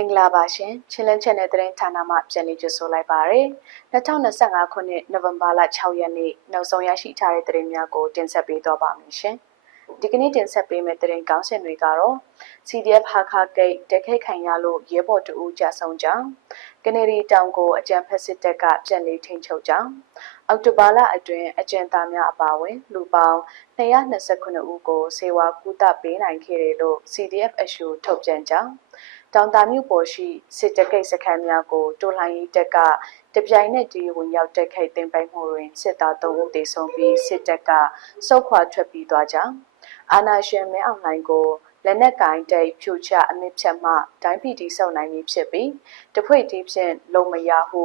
င်္ဂလာပါရှင်ချင်းလင်းချက်နယ်သတင်းဌာနမှပြန်လည်ကြိုဆိုလိုက်ပါရယ်2025ခုနှစ်နိုဝင်ဘာလ6ရက်နေ့နောက်ဆုံးရရှိထားတဲ့သတင်းများကိုတင်ဆက်ပေးတော့ပါမယ်ရှင်ဒီကနေ့တင်ဆက်ပေးမယ့်သတင်းကောင်းစင်တွေကတော့ CDF ဟာခါဂိတ်တက်ခိတ်ခံရလို့ရဲဘော်တူဦးကြဆုံးကြောင်းကနေဒီတောင်ကိုအကြံဖက်စစ်တပ်ကပြန်လည်ထိန်းချုပ်ကြောင်းအောက်တိုဘာလအတွင်းအကြံသားများအပါအဝင်လူပေါင်း229ဦးကိုစေဝါကူတာပေးနိုင်ခဲ့တယ်လို့ CDF အရှုထုတ်ပြန်ကြောင်း တောင်တာမြို့ပေါ်ရှိစစ်တကိတ်စခန်းများကိုတိုလှန်ရေးတပ်ကတပြိုင်နက်တည်းဝင်ရောက်တက်ခိုက်သိမ်းပိုက်မှုတွင်စစ်သား3ဦးသေဆုံးပြီးစစ်တပ်ကစုခွာထွက်ပြေးသွားကြောင်းအာနာရှင်မဲအောင်လှိုင်ကိုလက်နက်ကင်တိတ်ဖြူချအမြင့်ဖြတ်မှတိုင်းပြည်တည်ဆောက်နိုင်မည်ဖြစ်ပြီးတဖွေ့တီးဖြင့်လုံမရဟု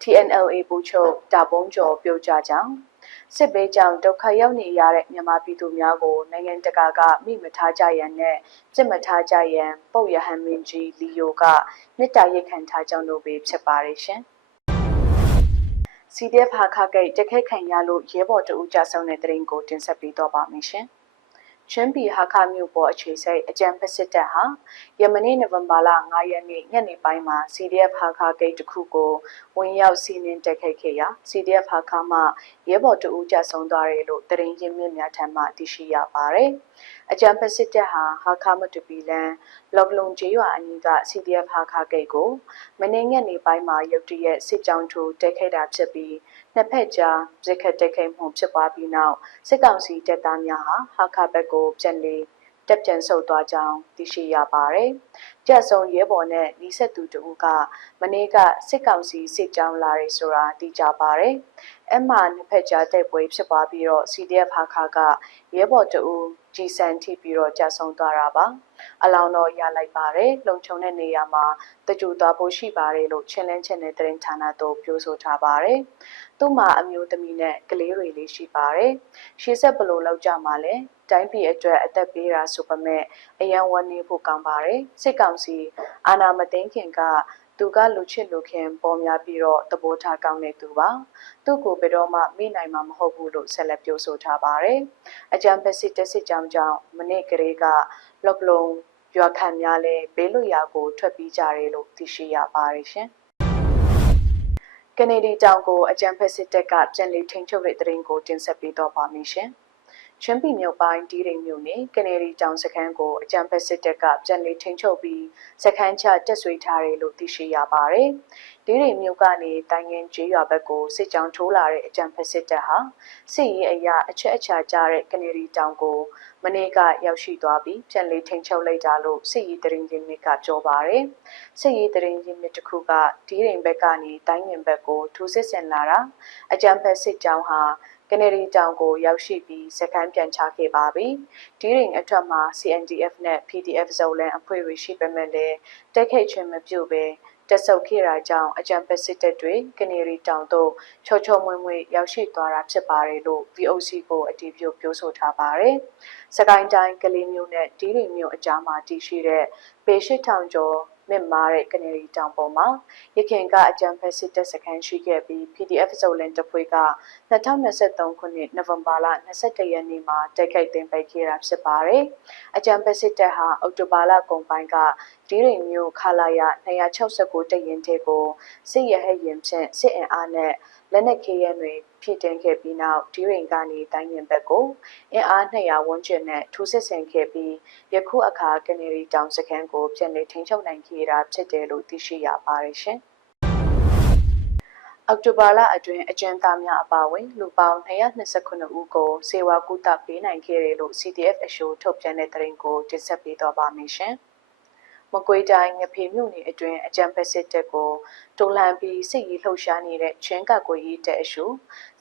TNLA ဘူချုပ်တာပုံးကျော်ပြောကြားကြောင်း စစ်ဘေးကြောင့်ဒုက္ခရောက်နေရတဲ့မြန်မာပြည်သူများကိုနိုင်ငံတကာကမိမထားကြရန်နဲ့စစ်မထားကြရန်ပုတ်ရဟန်မင်းကြီးလီယိုကမေတ္တာရိတ်ခံထားကြောင်းတို့ပဲဖြစ်ပါတယ်ရှင်။ CDF ဟာခါကိတ်တခက်ခံရလို့ရဲဘော်တဦးကြဆုံးတဲ့တရင်ကိုတင်ဆက်ပေးတော့ပါမယ်ရှင်။ ချင်းပြည်ဟာခမြို့ပေါ်အခြေစိုက်အကြံဖက်စစ်တပ်ဟာယမနေ့နိုဝင်ဘာလ9ရက်နေ့ညနေပိုင်းမှာ CDF ဟာခဂိတ်တစ်ခုကိုဝင်ရောက်စီးနင်းတိုက်ခိုက်ခဲ့ရာ CDF ဟာခမှရဲဘော်တဦးကြဆုံးသွားတယ်လို့တရင်ရင်းမြစ်များထံမှသိရှိရပါတယ်။အကြံဖက်စစ်တပ်ဟာဟာခမတူပီလန်လော့ကလုံကျေးရွာအနီးက CDF ဟာခဂိတ်ကိုမနေ့ညနေပိုင်းမှာရုတ်တရက်စစ်ကြောင်းထိုးတိုက်ခိုက်တာဖြစ်ပြီး နှစ်ဖက်ကြားစစ်ခတ်တိုက်ခိုက်မှုဖြစ်ပွားပြီးနောက်စစ်ကောင်စီတပ်သားများဟာဟာခဘက်ကိုပြန်လည်တက်ပြန်ဆုတ်သွားကြောင်းသိရှိရပါတယ်။ကြက်စုံရဲဘော်နဲ့နီးစပ်သူတို့ကမနေ့ကစစ်ကောင်စီစစ်ကြောင်းလာတယ်ဆိုတာသိကြပါတယ်။အမှနှစ်ဖက်ကြားတိုက်ပွဲဖြစ်ပွားပြီးတော့ CDF ဟာခါကရဲဘော်တို့ကြီးစံထိပြီးတော့ကြာဆုံးသွားတာပါ။အလောင်းတော့ရလိုက်ပါတယ်။လုံခြုံတဲ့နေရာမှာတကြူသွားဖို့ရှိပါတယ်လို့ချင်းလင်းချင်းတဲ့သတင်းဌာနတို့ပြောဆိုထားပါတယ်။သူ့မှာအမျိုးသမီးနဲ့ကလေးတွေလေးရှိပါတယ်။ရှေ့ဆက်ဘလို့လောက်ကြမှာလဲ။ တိုင်းပြည်အတွက်အသက်ပေးတာဆိုပေမဲ့အယံဝနေဖို့ကောင်းပါတယ်။စစ်ကောင်စီအာဏာမသိမ်းခင်ကသူကလူချစ်လူခင်ပေါ်များပြီးတော့သဘောထားကောင်းတဲ့သူပါသူ့ကိုဘယ်တော့မှမိနိုင်မှာမဟုတ်ဘူးလို့ဆက်လက်ပြောဆိုထားပါတယ်အကြံပစစ်တက်စစ်ကြောင်ကြောင့်မနေ့ကလေးကလော့ကလုံရွာခံများလဲဘေးလွရာကိုထွက်ပြီးကြတယ်လို့သိရှိရပါတယ်ရှင်ကနေဒီတောင်ကိုအကြံဖက်စစ်တပ်ကပြန်လည်ထိန်းချုပ်တဲ့တရင်ကိုတင်ဆက်ပေးတော့ပါမယ်ရှင်။ ချင်းပြည်မြို့ပိုင်းဒီရိမ်မြို့နယ်ကနေရီတောင်စခန်းကိုအကြံဖက်စစ်တပ်ကပြန်လည်ထိန်းချုပ်ပြီးစခန်းချတက်ဆွေးထားတယ်လို့သိရှိရပါတယ်။ဒီရိမ်မြို့ကနေတိုင်ငင်ကျေးရွာဘက်ကိုစစ်ကြောင်းထိုးလာတဲ့အကြံဖက်စစ်တပ်ဟာစစ်ရေးအရာအချက်အချာကျတဲ့ကနေရီတောင်ကိုမနေ့ကရောက်ရှိသွားပြီးပြန်လည်ထိန်းချုပ်လိုက်တာလို့စစ်ရေးတရင်ရင်းမြစ်ကပြောပါတယ်။စစ်ရေးတရင်ရင်းမြစ်တစ်ခုကဒီရိမ်ဘက်ကနေတိုင်ငင်ဘက်ကိုထိုးစစ်ဆင်လာတာအကြံဖက်စစ်ကြောင်းဟာ ကနေဒီတောင်ကိုရောက်ရှိပြီးစခန်းပြန်ချခဲ့ပါပြီ။ဒီရင်အထက်မှာ CNDF နဲ့ PDF ဇုံလန်အဖွဲ့တွေရှိပေမဲ့လည်းတက်ခိတ်ချင်းမပြုတ်ပဲတက်ဆုပ်ခဲ့တာကြောင့်အကြံပစစ်တပ်တွေကနေရီတောင်သို့ချောချောမွေ့မွေ့ရောက်ရှိသွားတာဖြစ်ပါတယ်လို့ VOC ကိုအတည်ပြုပြောဆိုထားပါတယ်။စကိုင်းတိုင်းကလေးမျိုးနဲ့ဒီရီမျိုးအကြားမှာတည်ရှိတဲ့ပေရှိထောင်ကျော် မြင့်မားတဲ့ကနေရီတောင်ပေါ်မှာရခင်ကအကြံဖက်စစ်တပ်စခန်းရှိခဲ့ပြီး PDF စုံလင်တဖွဲ့က2023ခုနှစ်နိုဝင်ဘာလ22ရက်နေ့မှာတိုက်ခိုက်သိမ်းပိုက်ခဲ့တာဖြစ်ပါတယ်။အကြံဖက်စစ်တပ်ဟာအောက်တိုဘာလကုန်ပိုင်းကဒီရိမ်မျိုးခလာရ269တရင်တေကိုစစ်ရဟရင်ဖြင့်စစ်အင်အားနဲ့ လက်နက်ခဲယမ်းတွေဖြည့်တင်းခဲ့ပြီးနောက်ဒီရင်ကနေတိုင်းရင်ဘက်ကိုအင်အား200ဝန်းကျင်နဲ့ထိုးစစ်ဆင်ခဲ့ပြီးယခုအခါကနေရီတောင်စခန်းကိုပြန်လည်ထိန်းချုပ်နိုင်ခဲ့တာဖြစ်တယ်လို့သိရှိရပါတယ်ရှင်။အောက်တိုဘာလအတွင်းအကျဉ်းသားများအပါအဝင်လူပေါင်း229ဦးကိုစေဝါကုသပေးနိုင်ခဲ့တယ်လို့ CDF အရှိုးထုတ်ပြန်တဲ့သတင်းကိုတင်ဆက်ပေးသွားပါမယ်ရှင်။ မကွေးတိုင်းငဖေမြို့နယ်အတွင်းအကြံဖက်စစ်တပ်ကိုတိုလန်ပြီးစစ်ရေးလှုပ်ရှားနေတဲ့ချင်းကကွေရေးတပ်အရှု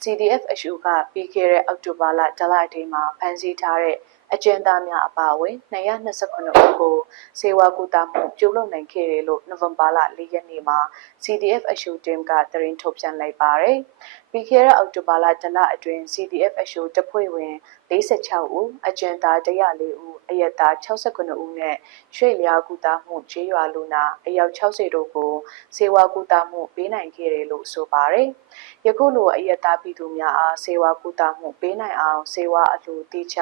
CDF အရှုကပြီးခဲ့တဲ့အောက်တိုဘာလဒလအထိမှာဖမ်းဆီးထားတဲ့အကျဉ်းသားများအပါအဝင်229ဦးကိုစေဝါကူတာမှုပြုလုပ်နိုင်ခဲ့တယ်လို့နိုဝင်ဘာလ4ရက်နေ့မှာ CDF အရှုတင်ကသတင်းထုတ်ပြန်လိုက်ပါတယ်။ပြီးခဲ့တဲ့အောက်တိုဘာလဒလအတွင်း CDF အရှုတပ်ဖွဲ့ဝင်46ဦးအကျဉ်းသား104ဦး အရက်သား69ဦးနဲ့ရွှေလျာကူတာမှုခြေရွာလူနာအယောက်60တို့ကိုစေဝါကူတာမှုပေးနိုင်ခဲ့တယ်လို့ဆိုပါတယ်။ယခုလိုအရက်သားပြည်သူများအားစေဝါကူတာမှုပေးနိုင်အောင်စေဝါအလှူတိချ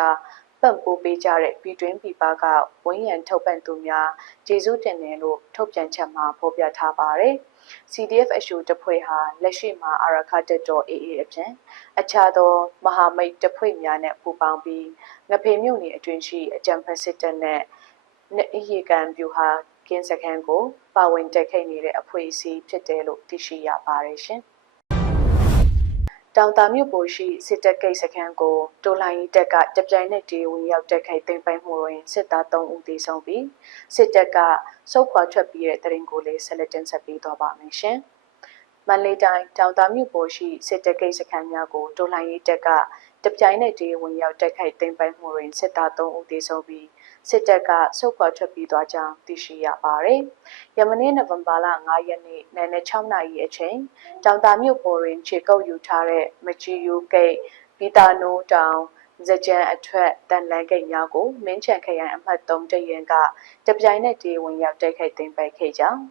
ပံ့ပိုးပေးကြတဲ့ပြည်တွင်းပြည်ပကဝန်ရံထုတ်ပံ့သူများကျေးဇူးတင်တယ်လို့ထုတ်ပြန်ချက်မှာဖော်ပြထားပါတယ်။ CDF အရှုတပ်ဖွဲ့ဟာလက်ရှိမှာအာရခတက်တော် AA အပြင်အခြားသောမဟာမိတ်တပ်ဖွဲ့များနဲ့ပူးပေါင်းပြီးငဖေမြို့နယ်အတွင်းရှိအကြံဖက်စစ်တပ်နဲ့နှစ်အရေကန်ပြူဟာကင်းစခန်းကိုပါဝင်တက်ခိုက်နေတဲ့အဖွဲ့အစည်းဖြစ်တယ်လို့သိရှိရပါတယ်ရှင်။ တောင်တာမြို့ပေါ်ရှိစစ်တပ်ကိတ်စခန်းကိုတိုလိုင်းတက်ကတပြိုင်နက်တည်းဝင်ရောက်တက်ခိုက်သိမ်းပိုက်မှုတွင်စစ်သား3ဦးသေဆုံးပြီးစစ်တပ်ကစုခွာထွက်ပြေးတဲ့တရင်ကိုလည်းဆက်လက်တင်ဆက်ပေးသွားပါမယ်ရှင်။မန္တလေးတိုင်းတောင်တာမြို့ပေါ်ရှိစစ်တပ်ကိတ်စခန်းများကိုတိုလိုင်းတက်ကတပြိုင်နက်တည်းဝင်ရောက်တက်ခိုက်သိမ်းပိုက်မှုတွင်စစ်သား3ဦးသေဆုံးပြီး စစ်တပ်ကစုခွာထွက်ပြေးသွားကြောင်းသိရှိရပါတယ်။ယမနေ့နိုဝင်ဘာလ9ရက်နေ့နံနက်6နာရီအချိန်တောင်တာမြို့ပေါ်တွင်ခြေကုပ်ယူထားတဲ့မချီယူကိတ်ဗီတာနိုးတောင် ဇကြံအထက်တန်လန်းကိတ်များကိုမင်းချန်ခရိုင်အမှတ်3တရင်ကတပြိုင်နက်တည်းဝင်ရောက်တိုက်ခိုက်သိမ်းပိုက်ခဲ့ကြောင်း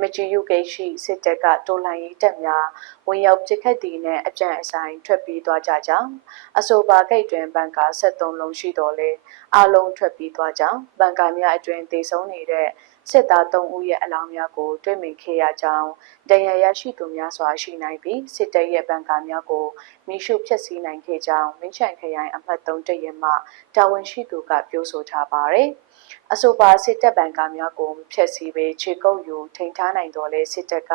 မချီယူကိတ်ရှိစစ်တပ်ကတိုလိုင်းရေးတပ်များဝင်ရောက်ပစ်ခတ်သည်နှင့်အကြံအဆိုင်ထွက်ပြေးသွားကြကြောင်းအဆိုပါကိတ်တွင်ဘန်ကာ73လုံးရှိတော်လဲအလုံးထွက်ပြေးသွားကြောင်းဘန်ကာများအတွင်တေဆုံးနေတဲ့ စစ်သား3ဦးရဲ့အလောင်းများကိုတွေ့မြင်ခဲ့ရကြောင်းဒဏ်ရာရရှိသူများစွာရှိနိုင်ပြီးစစ်တပ်ရဲ့ဘန်ကာများကိုမိရှုဖျက်ဆီးနိုင်ခဲ့ကြောင်းမင်းချန်ခရိုင်အမှတ်3တရင်မှတာဝန်ရှိသူကပြောဆိုထားပါတယ်။အဆိုပါစစ်တပ်ဘန်ကာများကိုဖျက်ဆီးပေခြေကုပ်ယူထိန်ထားနိုင်တော်လဲစစ်တပ်က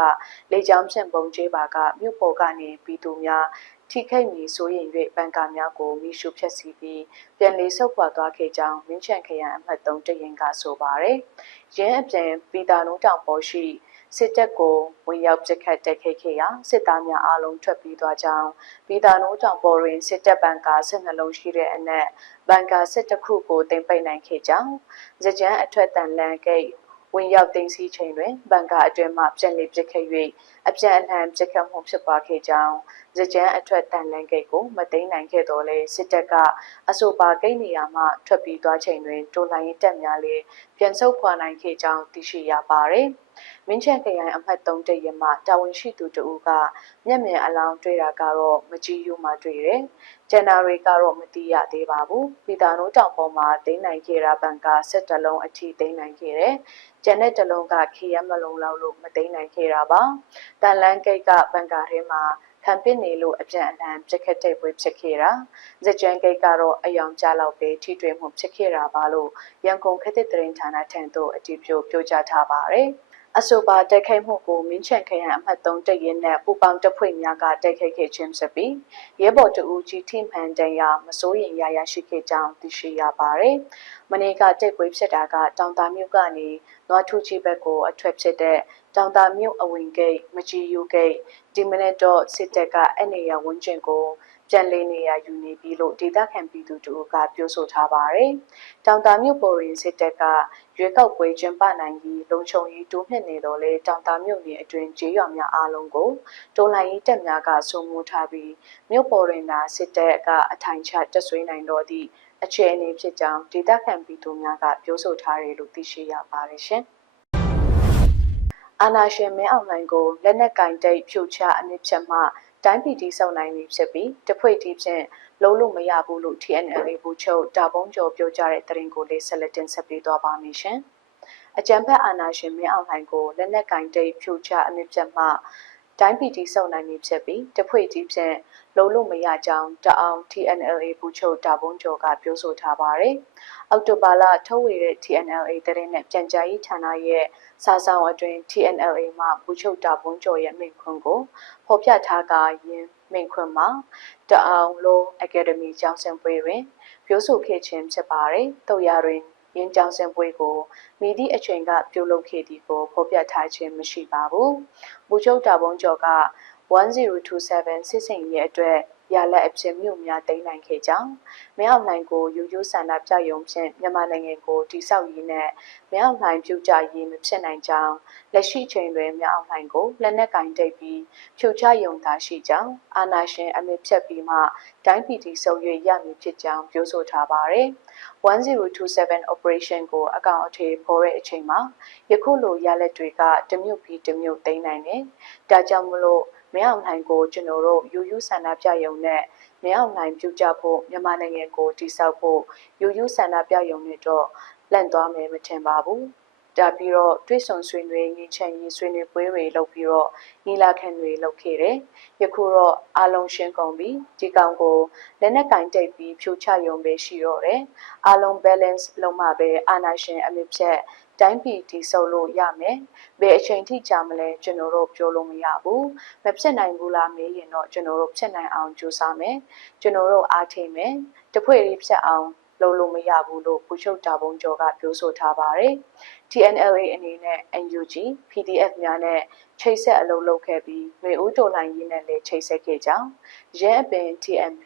လေကြောင်းဖြင့်ပုံကျဲပါကမြို့ပေါ်ကနေပြည်သူများ ထိခိုက်မည်ဆိုရင်၍ဘန်ကာများကိုမိရှုဖျက်ဆီးပြီးပြန်လည်ဆုတ်ခွာသွားခဲ့ကြောင်းမင်းချန်ခရိုင်အမှတ်3တရင်ကဆိုပါတယ်။ရင်းအပြန်ပီတာနိုးတောင်ပေါ်ရှိစစ်တပ်ကိုဝင်ရောက်ပစ်ခတ်တိုက်ခိုက်ခဲ့ရာစစ်သားများအလုံးထွက်ပြေးသွားကြောင်းပီတာနိုးတောင်ပေါ်တွင်စစ်တပ်ဘန်ကာ12လုံးရှိတဲ့အနက်ဘန်ကာ12ခုကိုတင်ပိတ်နိုင်ခဲ့ကြောင်းဇကြံအထွတ်တန်လန်ဂိတ်ဝင်ရောက်သိမ်းဆည်းချိန်တွင်ဘန်ကာအတွင်းမှပြန်လည်ပစ်ခတ်၍အပြန်အလှန်ပစ်ခတ်မှုဖြစ်ပွားခဲ့ကြောင်းဇကြံအထွတ်တန်လန်ဂိတ်ကိုမသိမ်းနိုင်ခဲ့တော့လဲစစ်တပ်ကအဆိုပါဂိတ်နေရာမှထွက်ပြေးသွားချိန်တွင်တိုလိုင်းတပ်များလည်းပြန်ဆုတ်ခွာနိုင်ခဲ့ကြောင်းသိရှိရပါတယ်။မင်းချန်ခရိုင်အမှတ်3တရမှတာဝန်ရှိသူတို့ကမျက်မြင်အလောင်းတွေ့တာကတော့မကြီးယူမှတွေ့တယ်။ဂျန်နာရီကတော့မသိရသေးပါဘူး။ပီတာနိုးတောင်ပေါ်မှာသိမ်းနိုင်ခဲ့တာဘန်ကဆက်တလုံးအထိသိမ်းနိုင်ခဲ့တယ်။ကျန်တဲ့တလုံးက KM မလုံးလောက်လို့မသိမ်းနိုင်ခဲ့တာပါ။ တန်လန်ဂိတ်ကဘန်ကာထဲမှာခံပစ်နေလို့အပြန်အလှန်ပြက်ခတ်တဲ့ပွဲဖြစ်ခဲ့တာဇကြံဂိတ်ကတော့အယောင်ကြလောက်ပဲထိတွေ့မှုဖြစ်ခဲ့တာပါလို့ရန်ကုန်ခေတ်သစ်တရင်ဌာနထံသို့အတည်ပြုပြောကြားထားပါတယ် အဆိုပါတိုက်ခိုက်မှုကိုမင်းချန်ခရိုင်အမှတ်3တရင်နဲ့ပူပေါင်းတပ်ဖွဲ့များကတိုက်ခိုက်ခဲ့ခြင်းဖြစ်ပြီးရဲဘော်တဦးကြီးထိမှန်တန်ရာမစိုးရင်ရရရှိခဲ့ကြောင်းသိရှိရပါတယ်။မနေ့ကတိုက်ပွဲဖြစ်တာကတောင်တာမြို့ကနေနွားထူကြီးဘက်ကိုအထွက်ဖြစ်တဲ့တောင်တာမြို့အဝင်ဂိတ်မကြီးယူဂိတ်ဒီမနက်တော့စစ်တပ်ကအဲ့နေရဝန်းကျင်ကို ပြန်လည်နေရယူနေပြီလို့ဒေသခံပြည်သူတို့ကပြောဆိုထားပါတယ်။တောင်တာမြို့ပေါ်ရင်စစ်တပ်ကရွေးကောက်ပွဲကျင်းပနိုင်ပြီးလုံခြုံရေးတိုးမြင့်နေတော့လေတောင်တာမြို့နယ်အတွင်းကျေးရွာများအားလုံးကိုတိုးလိုင်းရေးတပ်များကစိုးမိုးထားပြီးမြို့ပေါ်တွင်သာစစ်တပ်ကအထိုင်ချတက်ဆွေးနိုင်တော့သည့်အခြေအနေဖြစ်ကြောင်းဒေသခံပြည်သူများကပြောဆိုထားတယ်လို့သိရှိရပါတယ်ရှင်။အာနာရှင်မင်းအောင်လှိုင်ကိုလက်နက်ကင်တိတ်ဖြိုချအမြင့်ဖြတ်မှ တိုင်းပြည်တည်ဆောက်နိုင်ပြီဖြစ်ပြီးတဖွဲ့တည်ဖြင့်လုံးလို့မရဘူးလို့ TNL ဘူချုပ်တာပုံးကျော်ပြောကြားတဲ့သတင်းကိုလေးဆက်လက်တင်ဆက်ပေးသွားပါမယ်ရှင်။အကြံဖက်အာနာရှင်မင်းအောင်လှိုင်ကိုလက်နက်ကင်တိတ်ဖြိုချအမြင့်ဖြတ်မှတိုင်းပြည်တည်ဆောက်နိုင်ပြီဖြစ်ပြီးတဖွဲ့တည်ဖြင့်လုံးလို့မရကြောင်းတအောင် TNLA ဘူချုပ်တာပုံးကျော်ကပြောဆိုထားပါတယ်။ အောက်တိုဘာလထုတ်ဝေတဲ့ TNLA သတင်းနဲ့ပြန်ကြားရေးဌာနရဲ့စာဆောင်အတွင်း TNLA မှဘူချုပ်တာပုံးကျော်ရဲ့မိန့်ခွန်းကိုဖော်ပြထားကယင်းမိန့်ခွန်းမှာတအောင်လိုအကယ်ဒမီကျောင်းဆင်ပွဲတွင်ပြောဆိုခဲ့ခြင်းဖြစ်ပါတယ်။တုတ်ရတွင်ရင်းကျောင်းဆင်ပွဲကိုမိသည့်အချိန်ကပြုလုပ်ခဲ့သည်ကိုဖော်ပြထားခြင်းမရှိပါဘူး။ဘူချုပ်တာပုံးကျော်က1027စစ်စင်ရဲ့အတွက် ရလက်အဖြစ်မြို့များတိမ့်နိုင်ခဲ့ကြောင်းမြောက်နိုင်ကိုယူယူဆန္ဒပြယုံဖြင့်မြန်မာနိုင်ငံကိုတိဆောက်ရေးနဲ့မြောက်နိုင်ပြုကြရေးမဖြစ်နိုင်ကြောင်းလက်ရှိချိန်တွင်မြောက်နိုင်ကိုလက်နက်ကင်တိတ်ပြီးဖြူချယုံသာရှိကြောင်းအာနာရှင်အမြင့်ဖြတ်ပြီးမှတိုင်းပြည်တိဆုပ်၍ရမည်ဖြစ်ကြောင်းပြောဆိုထားပါရယ်1027 operation ကိုအကောင့်အထေပေါ်တဲ့အချိန်မှာယခုလိုရလက်တွေကတမျိုးပြီးတမျိုးသိမ်းနိုင်တယ်။ဒါကြောင့်မလို့ မင်းအောင်လှိုင်ကိုကျွန်တော်တို့ယူယူဆန္ဒပြရုံနဲ့မင်းအောင်လှိုင်ပြုတ်ကြဖို့မြန်မာနိုင်ငံကိုတည်ဆောက်ဖို့ယူယူဆန္ဒပြရုံနဲ့တော့လန့်သွားမယ်မထင်ပါဘူး။ ဒါပြီးတော့တွစ်ဆုံဆွေးနွေးရင်ချင်ရင်ဆွေးနွေးပွဲတွေလုပ်ပြီးတော့ညီလာခံတွေလုပ်ခဲ့တယ်။ယခုတော့အလုံးရှင်းကုန်ပြီဒီကောင်ကိုလက်နက်ကင်တိတ်ပြီးဖြိုချရုံပဲရှိတော့တယ်။အလုံး balance လုံးမှပဲအာနာရှင်အမြင့်ဖြတ်တိုင်းပြည်တည်ဆောက်လို့ရမယ်။ဘယ်အချိန်ထိကြာမလဲကျွန်တော်တို့ပြောလို့မရဘူး။မဖြစ်နိုင်ဘူးလားမေးရင်တော့ကျွန်တော်တို့ဖြစ်နိုင်အောင်ကြိုးစားမယ်။ကျွန်တော်တို့အားထိမယ်။တဖွဲ့လေးဖြတ်အောင် လုပ်လို့မရဘူးလို့ပူချုပ်တာပုံကျော်ကပြောဆိုထားပါတယ်။ TNLA အနေနဲ့ NUG PDF များနဲ့ချိတ်ဆက်အလုပ်လုပ်ခဲ့ပြီးမေဦးတော်လိုင်းရင်းနဲ့လည်းချိတ်ဆက်ခဲ့ကြောင်းရဲအပင် TMP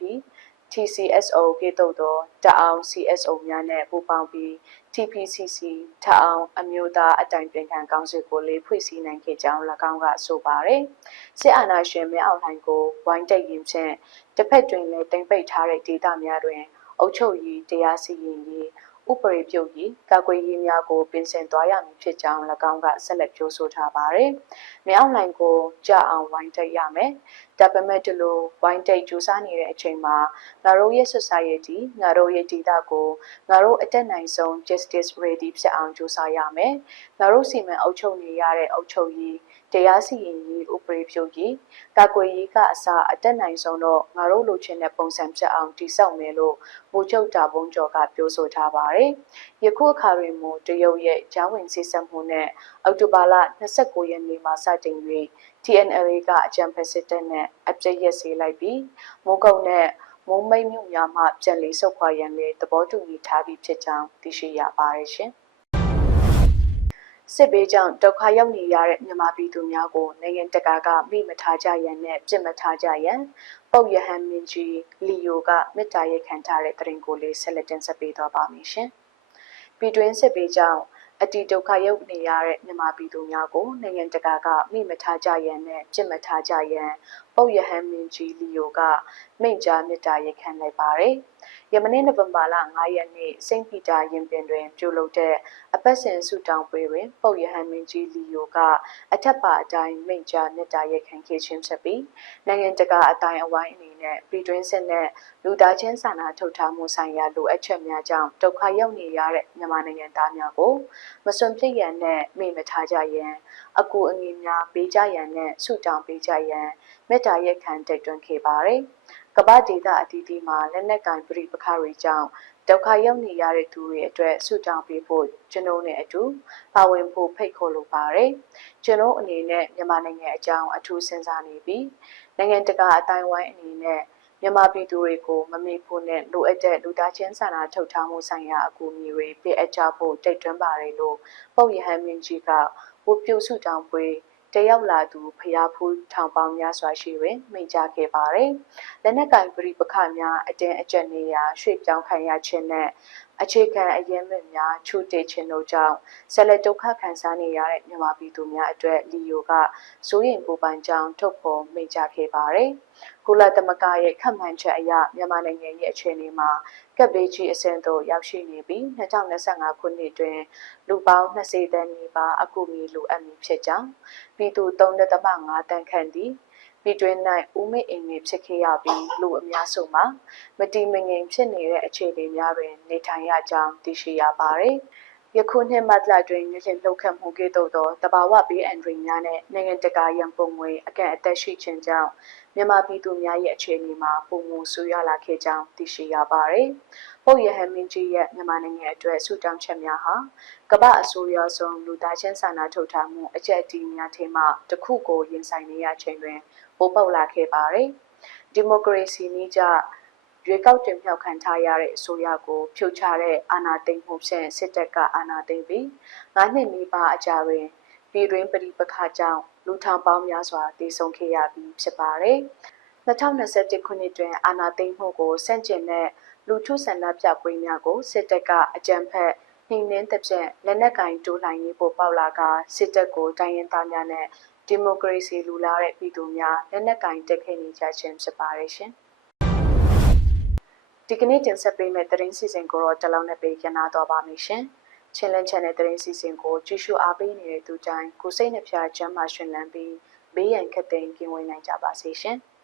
TCSO ကေတုတ်သောတအောင် CSO များနဲ့ပူးပေါင်းပြီး TPCC ထအောင်အမျိုးသားအတိုင်ပင်ခံကောင်စီကိုလေးဖွဲ့စည်းနိုင်ခဲ့ကြောင်း၎င်းကဆိုပါတယ်။စစ်အာဏာရှင်မင်းအောင်လှိုင်ကိုဝိုင်းတိတ်ရင်ဖြင့်တစ်ဖက်တွင်လည်းတင်ပိတ်ထားတဲ့ဒေသများတွင် အုပ်ချုပ်ရေးတရားစီရင်ရေးဥပဒေပြုတ်ရေးကာကွယ်ရေးများကိုပြင်ဆင်သွားရမည်ဖြစ်ကြောင်း၎င်းကဆက်လက်ပြောဆိုထားပါတယ်။မြောက်လိုင်ကိုကြအောင်ဝိုင်းတိတ်ရမယ်။ဒါပေမဲ့ဒီလိုဝိုင်းတိတ်ကြိုးစားနေတဲ့အချိန်မှာငါတို့ရဲ့ society ငါတို့ရဲ့ဒေသကိုငါတို့အတက်နိုင်ဆုံး justice ready ဖြစ်အောင်ကြိုးစားရမယ်။ငါတို့စီမံအုပ်ချုပ်နေရတဲ့အုပ်ချုပ်ရေး တရားစီရင်ရေးဥပဒေပြုရေးကာကွယ်ရေးကအစားအတက်နိုင်ဆုံးတော့ငါတို့လိုချင်တဲ့ပုံစံဖြစ်အောင်တည်ဆောက်မယ်လို့ဗိုလ်ချုပ်တာဘုံကျော်ကပြောဆိုထားပါတယ်။ယခုအခါတွင်မူတရုတ်ရဲ့ဂျာဝင်စစ်ဆက်မှုနဲ့အောက်တိုဘာလ29ရက်နေ့မှာစတင်၍ TNLA ကအကြံဖက်စစ်တပ်နဲ့အပြစ်ရက်စေးလိုက်ပြီးမိုးကုတ်နဲ့မုံမိတ်မြို့များမှပြန်လည်ဆုတ်ခွာရန်လည်းသဘောတူညီထားပြီးဖြစ်ကြောင်းသိရှိရပါတယ်ရှင်။ စစ်ဘေးကြောင့်ဒုက္ခရောက်နေရတဲ့မြန်မာပြည်သူများကိုနိုင်ငံတကာကမိမထားကြရန်နဲ့ပြစ်မထားကြရန်ပုတ်ရဟန်းမင်းကြီးလီယိုကမေတ္တာရက်ခံထားတဲ့တရင်ကိုလေးဆက်လက်တင်ဆက်ပေးသွားပါမယ်ရှင်။ပြည်တွင်းစစ်ဘေးကြောင့်အတီဒုက္ခရောက်နေရတဲ့မြန်မာပြည်သူများကိုနိုင်ငံတကာကမိမထားကြရန်နဲ့ပြစ်မထားကြရန်ပုတ်ရဟန်းမင်းကြီးလီယိုကမိန့်ကြားမေတ္တာရက်ခံလိုက်ပါတယ်။ ယမနေ့နိုဝင်ဘာလ9ရက်နေ့စိန့်ပီတာရင်ပင်တွင်ပြုလုပ်တဲ့အပတ်စဉ်ဆုတောင်းပွဲတွင်ပုပ်ယဟန်မင်းကြီးလီယိုကအထက်ပါအတိုင်းမိန့်ကြားမေတ္တာရက်ခံခဲ့ခြင်းဖြစ်ပြီးနိုင်ငံတကာအတိုင်းအဝိုင်းအနေနဲ့ပြည်တွင်းစစ်နဲ့လူသားချင်းစာနာထုတ်ထားမှုဆိုင်ရာလိုအပ်ချက်များကြောင့်ဒုက္ခရောက်နေရတဲ့မြန်မာနိုင်ငံသားများကိုမစွန့်ပစ်ရန်နဲ့မိမထားကြရန်အကူအညီများပေးကြရန်နဲ့ဆုတောင်းပေးကြရန်မေတ္တာရက်ခံတိုက်တွန်းခဲ့ပါတယ်။ ကမ္ဘာဒေသအသီးသီးမှာလက်နက်ကင်ပြည်ပခါတွေကြောင့်ဒုက္ခရောက်နေရတဲ့သူတွေအတွက်ဆုတောင်းပေးဖို့ကျွန်တော်နဲ့အတူပါဝင်ဖို့ဖိတ်ခေါ်လိုပါတယ်။ကျွန်တော်အနေနဲ့မြန်မာနိုင်ငံအကြောင်းအထူးစဉ်းစားနေပြီးနိုင်ငံတကာအတိုင်းဝိုင်းအနေနဲ့မြန်မာပြည်သူတွေကိုမမေ့ဖို့နဲ့လိုအပ်တဲ့လူသားချင်းစာနာထုတ်ထားမှုဆိုင်ရာအကူအညီတွေပေးအပ်ကြဖို့တိုက်တွန်းပါတယ်လို့ပုပ်ရဟန်းမင်းကြီးကဝပြုစုတောင်းပွဲ တရောက်လာသူဖျားဖူးထောင်ပေါင်းများစွာရှိတွင်မိန့်ကြားခဲ့ပါတယ်။လက်နက်ကင်ပရိပခများအတင်းအကျပ်နေရာရွှေ့ပြောင်းခံရခြင်းနဲ့အခြေခံအရင်းမြစ်များချို့တေခြင်းတို့ကြောင့်ဆက်လက်ဒုက္ခခံစားနေရတဲ့မြန်မာပြည်သူများအတွက်လီယိုကစိုးရိမ်ပူပန်ကြောင်းထုတ်ဖော်မိန့်ကြားခဲ့ပါတယ်။ကုလသမဂ္ဂရဲ့ခန့်မှန်းချက်အရမြန်မာနိုင်ငံရဲ့အခြေအနေမှာ ကပ်ဘေးကြီးအဆင့်သို့ရောက်ရှိနေပြီး2025ခုနှစ်တွင်လူပေါင်း20တန်းနီးပါးအကူအညီလိုအပ်မည်ဖြစ်ကြောင်းပြည်သူ3.5တန်းခန့်သည်ပြည်တွင်း၌ဦးမေအိမ်တွေဖြစ်ခဲ့ရပြီးလူအများစုမှာမတိမငြိမ်ဖြစ်နေတဲ့အခြေအနေများတွင်နေထိုင်ရကြောင်းသိရှိရပါသည်ယခုနှစ်မတ်လတွင်ညှဉ်လှုပ်ခတ်မှုကဲ့သို့သောတဘာဝဘေးအန္တရာယ်များနဲ့နိုင်ငံတကာရန်ပုံငွေအကန့်အသတ်ရှိခြင်းကြောင့် မြန်မာပြည်သူများရဲ့အခြေအနေမှာပုံမှုဆူရလာခဲ့ကြောင်းသိရှိရပါတယ်။ပုတ်ရဟမင်းကြီးရဲ့မြန်မာနိုင်ငံအတွက်ဆူတောင်းချက်များဟာကမ္ဘာအစိုးရဆုံးလူသားချင်းစာနာထုတ်ထားမှုအကြက်အတီးများထဲမှတစ်ခုကိုရင်ဆိုင်နေရခြင်းတွင်ပိုပေါက်လာခဲ့ပါတယ်။ဒီမိုကရေစီနည်းကျရွေးကောက်တင်မြှောက်ခံထားရတဲ့အစိုးရကိုဖြုတ်ချတဲ့အာဏာသိမ်းမှုဖြင့်စစ်တပ်ကအာဏာသိမ်းပြီးငါးနှစ်နီးပါးအကြာတွင်ပြည်တွင်းပဋိပက္ခကြောင့် လူထောင်ပေါင်းများစွာတည်ဆုံခဲ့ရပြီးဖြစ်ပါတယ်။2021ခုနှစ်တွင်အာဏာသိမ်းမှုကိုဆန့်ကျင်တဲ့လူထုဆန္ဒပြပွဲများကိုစစ်တပ်ကအကြမ်းဖက်နှိမ်နင်းတဲ့ဖြင့်လက်နက်ကင်တိုးလှိုင်းရေးပေါ်ပေါက်လာကစစ်တပ်ကိုတိုင်းရင်းသားများနဲ့ဒီမိုကရေစီလူလားတဲ့ပြည်သူများလက်နက်ကင်တက်ခဲ့နေကြခြင်းဖြစ်ပါတယ်ရှင်။ဒီကနေ့တင်ဆက်ပေးမယ့်သတင်းစီစဉ်ကိုတော့တလုံးနဲ့ပေးရနာတော့ပါမယ်ရှင်။ ချင်းလန်းချန်တဲ့သတင်းစီစဉ်ကိုကြည့်ရှုအားပေးနေတဲ့သူတိုင်းကိုစိတ်နှပြချမ်းမှရှင်လန်းပြီးဘေးရန်ခက်သိမ်းကင်းဝေးနိုင်ကြပါစေရှင်။